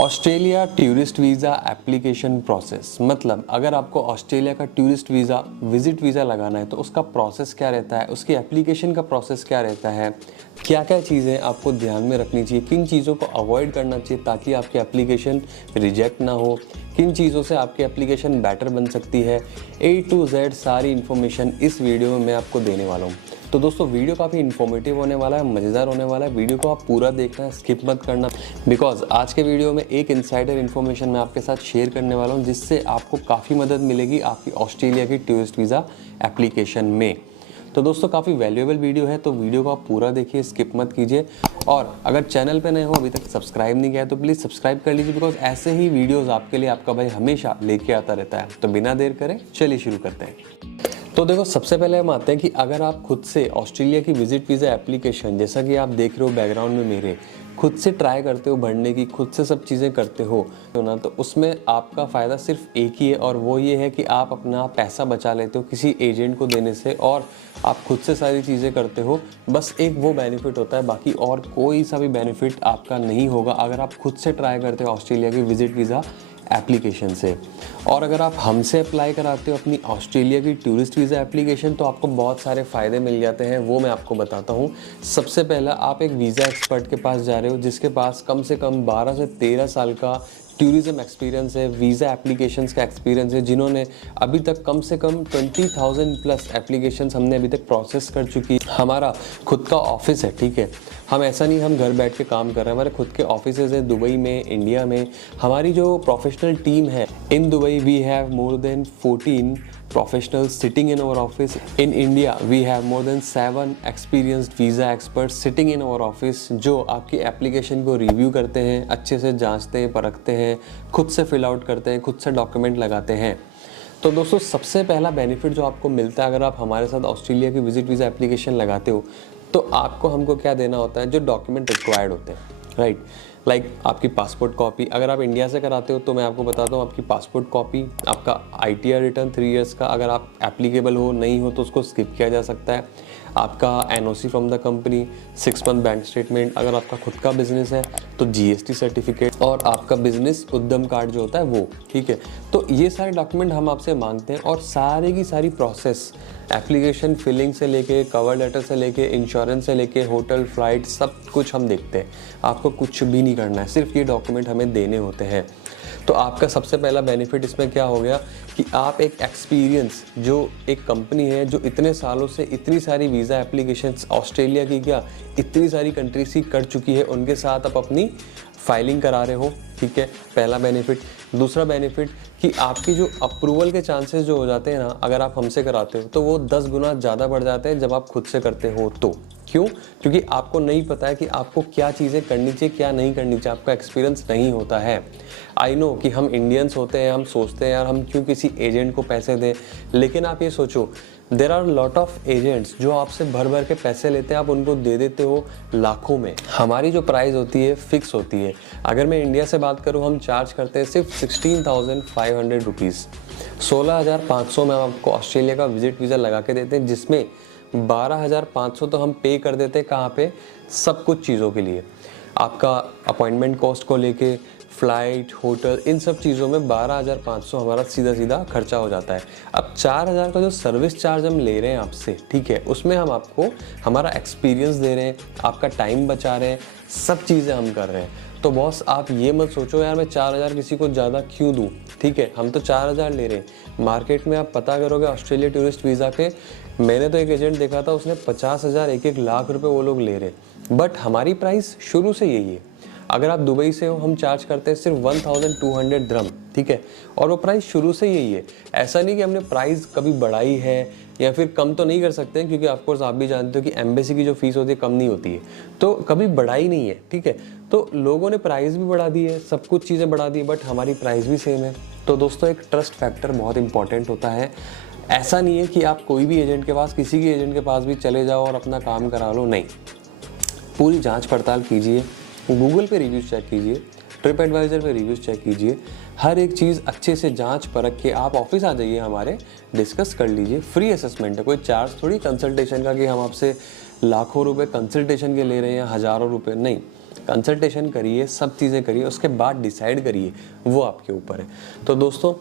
Australia tourist visa application process, मतलब अगर आपको ऑस्ट्रेलिया का टूरिस्ट वीज़ा विजिट वीज़ा लगाना है तो उसका प्रोसेस क्या रहता है, उसकी एप्लीकेशन का प्रोसेस क्या रहता है, क्या क्या चीज़ें आपको ध्यान में रखनी चाहिए, किन चीज़ों को अवॉइड करना चाहिए ताकि आपकी एप्लीकेशन रिजेक्ट ना हो, किन चीज़ों से आपकी एप्लीकेशन बेटर बन सकती है, A to Z सारी इन्फॉर्मेशन इस वीडियो में मैं आपको देने वाला हूँ। तो दोस्तों वीडियो काफ़ी इन्फॉर्मेटिव होने वाला है, मज़ेदार होने वाला है। वीडियो को आप पूरा देखना है, स्किप मत करना, बिकॉज आज के वीडियो में एक इनसाइडर इन्फॉर्मेशन मैं आपके साथ शेयर करने वाला हूँ जिससे आपको काफ़ी मदद मिलेगी आपकी ऑस्ट्रेलिया की टूरिस्ट वीज़ा एप्लीकेशन में। तो दोस्तों काफ़ी वैल्यूएबल वीडियो है, तो वीडियो को आप पूरा देखिए, स्किप मत कीजिए। और अगर चैनल पे नए हो, अभी तक सब्सक्राइब नहीं किया है तो प्लीज़ सब्सक्राइब कर लीजिए, बिकॉज ऐसे ही वीडियोस आपके लिए आपका भाई हमेशा लेके आता रहता है। तो बिना देर करें चलिए शुरू करते हैं। तो देखो सबसे पहले हम आते हैं कि अगर आप खुद से ऑस्ट्रेलिया की विजिट वीज़ा एप्लीकेशन, जैसा कि आप देख रहे हो बैकग्राउंड में मेरे, खुद से ट्राई करते हो भरने की, खुद से सब चीज़ें करते हो ना, तो उसमें आपका फ़ायदा सिर्फ एक ही है और वो ये है कि आप अपना पैसा बचा लेते हो किसी एजेंट को देने से और आप खुद से सारी चीज़ें करते हो। बस एक वो बेनिफिट होता है, बाकी और कोई सा भी बेनिफिट आपका नहीं होगा अगर आप खुद से ट्राई करते हो ऑस्ट्रेलिया की विजिट वीज़ा एप्लीकेशन से। और अगर आप हमसे अप्लाई कराते हो अपनी ऑस्ट्रेलिया की टूरिस्ट वीज़ा एप्लीकेशन तो आपको बहुत सारे फ़ायदे मिल जाते हैं, वो मैं आपको बताता हूँ। सबसे पहला, आप एक वीज़ा एक्सपर्ट के पास जा रहे हो जिसके पास कम से कम 12 से 13 साल का टूरिज़्म एक्सपीरियंस है, वीज़ा एप्लीकेशंस का एक्सपीरियंस है, जिन्होंने अभी तक कम से कम 20,000 प्लस एप्लीकेशंस हमने अभी तक प्रोसेस कर चुकी। हमारा खुद का ऑफिस है, ठीक है, हम ऐसा नहीं हम घर बैठ के काम कर रहे हैं, हमारे खुद के ऑफिसेज है दुबई में, इंडिया में। हमारी जो प्रोफेशनल टीम है in Dubai, we have more than 14 professionals sitting in our office. In India we have more than 7 experienced visa experts sitting in our office जो आपकी एप्लीकेशन को रिव्यू करते हैं, अच्छे से जांचते हैं, परखते हैं, खुद से फिल आउट करते हैं, खुद से डॉक्यूमेंट लगाते हैं। तो दोस्तों सबसे पहला बेनिफिट जो आपको मिलता है अगर आप हमारे साथ ऑस्ट्रेलिया की विजिट वीज़ा एप्लीकेशन लगाते हो तो आपको हमको क्या देना होता है, जो डॉक्यूमेंट रिक्वायर्ड होते हैं, राइट, लाइक आपकी पासपोर्ट कॉपी। अगर आप इंडिया से कराते हो तो मैं आपको बताता हूँ, आपकी पासपोर्ट कॉपी, आपका ITR रिटर्न 3 इयर्स का, अगर आप एप्लीकेबल हो, नहीं हो तो उसको स्किप किया जा सकता है। आपका NOC from the company, 6 month bank statement, अगर आपका खुद का बिजनेस है तो GST सर्टिफिकेट, और आपका बिजनेस उद्यम कार्ड जो होता है वो, ठीक है। तो ये सारे डॉक्यूमेंट हम आपसे मांगते हैं और सारे की सारी प्रोसेस, एप्लीकेशन फिलिंग से लेके, कवर लेटर से लेके, इंश्योरेंस से लेके, होटल, फ्लाइट, सब कुछ हम देखते हैं। आपको कुछ भी नहीं करना है, सिर्फ ये डॉक्यूमेंट हमें देने होते हैं। तो आपका सबसे पहला बेनिफिट इसमें क्या हो गया कि आप एक एक्सपीरियंस, जो एक कंपनी है जो इतने सालों से इतनी सारी वीज़ा एप्लीकेशंस ऑस्ट्रेलिया की क्या इतनी सारी कंट्रीज की कर चुकी है, उनके साथ आप अपनी फाइलिंग करा रहे हो, ठीक है, पहला बेनिफिट। दूसरा बेनिफिट कि आपकी जो अप्रूवल के चांसेस जो हो जाते हैं ना, अगर आप हमसे कराते हो तो वो 10 गुना ज़्यादा बढ़ जाते हैं जब आप खुद से करते हो तो। क्यों? क्योंकि आपको नहीं पता है कि आपको क्या चीज़ें करनी चाहिए, क्या नहीं करनी चाहिए, आपका एक्सपीरियंस नहीं होता है। आई नो कि हम इंडियंस होते हैं, हम सोचते हैं यार हम क्यों किसी एजेंट को पैसे दें, लेकिन आप ये सोचो, there are lot of agents जो आपसे भर भर के पैसे लेते हैं, आप उनको दे देते हो लाखों में। हमारी जो प्राइस होती है फिक्स होती है। अगर मैं इंडिया से बात करूँ, हम चार्ज करते हैं सिर्फ 16,500 रुपीज़, 16,500 में हम आपको ऑस्ट्रेलिया का विजिट वीज़ा लगा के देते हैं, जिसमें 12,500 तो हम पे कर देते हैं कहाँ पे, सब कुछ चीज़ों के लिए, आपका अपॉइंटमेंट कॉस्ट को लेके, फ़्लाइट, होटल, इन सब चीज़ों में 12,500 हमारा सीधा सीधा खर्चा हो जाता है। अब 4,000 का जो सर्विस चार्ज हम ले रहे हैं आपसे, ठीक है, उसमें हम आपको हमारा एक्सपीरियंस दे रहे हैं, आपका टाइम बचा रहे हैं, सब चीज़ें हम कर रहे हैं। तो बॉस आप ये मत सोचो यार मैं 4,000 किसी को ज़्यादा क्यों दूँ, ठीक है, हम तो 4,000 ले रहे हैं। मार्केट में आप पता करोगे ऑस्ट्रेलिया टूरिस्ट वीज़ा के, मैंने तो एक एजेंट देखा था उसने 50,000, 1-1 लाख रुपए वो लोग ले रहे। बट हमारी प्राइस शुरू से यही है। अगर आप दुबई से हो, हम चार्ज करते हैं सिर्फ 1,200 दिरहम, ठीक है, और वो प्राइस शुरू से यही है। ऐसा नहीं कि हमने प्राइस कभी बढ़ाई है या फिर कम तो नहीं कर सकते हैं, क्योंकि ऑफकोर्स आप भी जानते हो कि एम्बेसी की जो फीस होती है कम नहीं होती है, तो कभी बढ़ाई नहीं है, ठीक है। तो लोगों ने प्राइस भी बढ़ा दी है, सब कुछ चीज़ें बढ़ा दी, बट हमारी प्राइस भी सेम है। तो दोस्तों एक ट्रस्ट फैक्टर बहुत इंपॉर्टेंट होता है। ऐसा नहीं है कि आप कोई भी एजेंट के पास, किसी भी एजेंट के पास भी चले जाओ और अपना काम करा लो, नहीं, पूरी जांच पड़ताल कीजिए, गूगल पे रिव्यूज़ चेक कीजिए, ट्रिप एडवाइज़र पे रिव्यूज़ चेक कीजिए, हर एक चीज़ अच्छे से जांच परख के आप ऑफिस आ जाइए, हमारे डिस्कस कर लीजिए। फ्री असेसमेंट है, कोई चार्ज थोड़ी कंसल्टेशन का कि हम आपसे लाखों रुपए कंसल्टेशन के ले रहे हैं, हज़ारों रुपए नहीं। कंसल्टेशन करिए, सब चीज़ें करिए, उसके बाद डिसाइड करिए, वो आपके ऊपर है। तो दोस्तों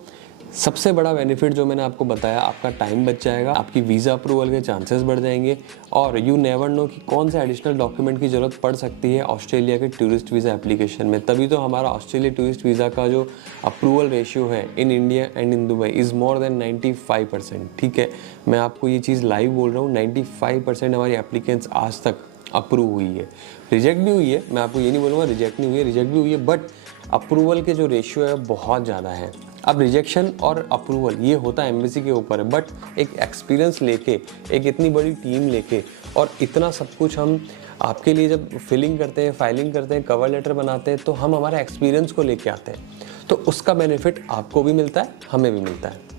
सबसे बड़ा बेनिफिट जो मैंने आपको बताया, आपका टाइम बच जाएगा, आपकी वीज़ा अप्रूवल के चांसेस बढ़ जाएंगे, और यू नेवर नो कि कौन से एडिशनल डॉक्यूमेंट की ज़रूरत पड़ सकती है ऑस्ट्रेलिया के टूरिस्ट वीज़ा एप्लीकेशन में। तभी तो हमारा ऑस्ट्रेलिया टूरिस्ट वीज़ा का जो अप्रूवल रेशियो है in India and in Dubai is more than 95%। ठीक है, मैं आपको ये चीज़ लाइव बोल रहा हूँ, 95% हमारी एप्लीकेंट्स आज तक अप्रूव हुई है। रिजेक्ट भी हुई है, मैं आपको ये नहीं बोलूँगा रिजेक्ट नहीं हुई है, रिजेक्ट भी हुई है, बट अप्रूवल के जो रेशियो है बहुत ज़्यादा है। अब रिजेक्शन और अप्रूवल ये होता है एम्बेसी के ऊपर है, बट एक एक्सपीरियंस लेके, एक इतनी बड़ी टीम लेके और इतना सब कुछ हम आपके लिए जब फिलिंग करते हैं, फाइलिंग करते हैं, कवर लेटर बनाते हैं, तो हम हमारे एक्सपीरियंस को लेके आते हैं, तो उसका बेनिफिट आपको भी मिलता है, हमें भी मिलता है।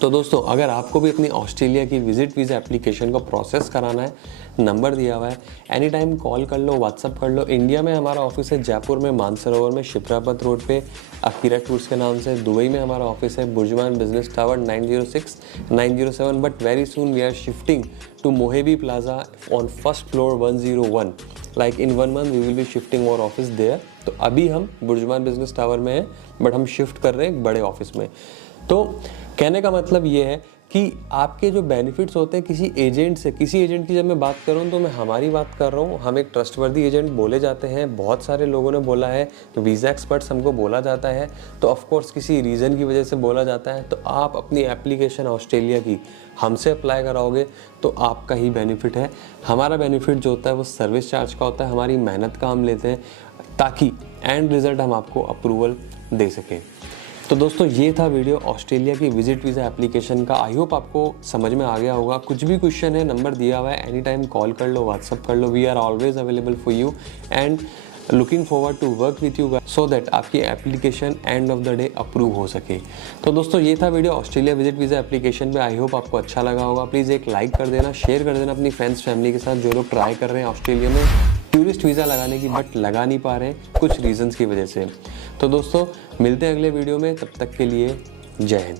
तो दोस्तों अगर आपको भी अपनी ऑस्ट्रेलिया की विजिट वीज़ा एप्लीकेशन को प्रोसेस कराना है, नंबर दिया हुआ है, एनी टाइम कॉल कर लो, व्हाट्सअप कर लो। इंडिया में हमारा ऑफिस है जयपुर में, मानसरोवर में, शिप्रापत रोड पे, अकीरा टूर्स के नाम से। दुबई में हमारा ऑफिस है BurJuman business tower 906 907, but very soon we are shifting to Mohebi plaza on first floor 101। Like in 1 month we will be shifting our office there. तो अभी हम बुर्जुमान बिजनेस टावर में हैं, बट हम शिफ्ट कर रहे हैं एक बड़े ऑफिस में। तो कहने का मतलब ये है कि आपके जो बेनिफिट्स होते हैं किसी एजेंट से, किसी एजेंट की जब मैं बात कर रहा हूँ तो मैं हमारी बात कर रहा हूँ, हम एक ट्रस्टवर्दी एजेंट बोले जाते हैं, बहुत सारे लोगों ने बोला है, तो वीज़ा एक्सपर्ट्स हमको बोला जाता है, तो ऑफकोर्स किसी रीज़न की वजह से बोला जाता है। तो आप अपनी एप्लीकेशन ऑस्ट्रेलिया की हमसे अप्लाई कराओगे तो आपका ही बेनिफिट है। हमारा बेनिफिट जो होता है वो सर्विस चार्ज का होता है, हमारी मेहनत का हम लेते हैं ताकि एंड रिज़ल्ट हम आपको अप्रूवल दे सकें। तो दोस्तों ये था वीडियो ऑस्ट्रेलिया की विजिट वीज़ा एप्लीकेशन का। आई होप आपको समझ में आ गया होगा। कुछ भी क्वेश्चन है, नंबर दिया हुआ है, एनी टाइम कॉल कर लो, व्हाट्सअप कर लो, we are always available for you and looking forward to work with you so that आपकी application end of the day approve हो सके। तो दोस्तों ये था video Australia visit visa application पे। आई होप आपको अच्छा लगा होगा। प्लीज़ एक लाइक कर देना, शेयर कर देना अपनी फ्रेंड्स फैमिली के साथ जो लोग ट्राई कर रहे हैं ऑस्ट्रेलिया में टूरिस्ट वीज़ा लगाने की, बट लगा नहीं पा रहे हैं कुछ रीजंस की वजह से। तो दोस्तों मिलते हैं अगले वीडियो में, तब तक के लिए जय हिंद।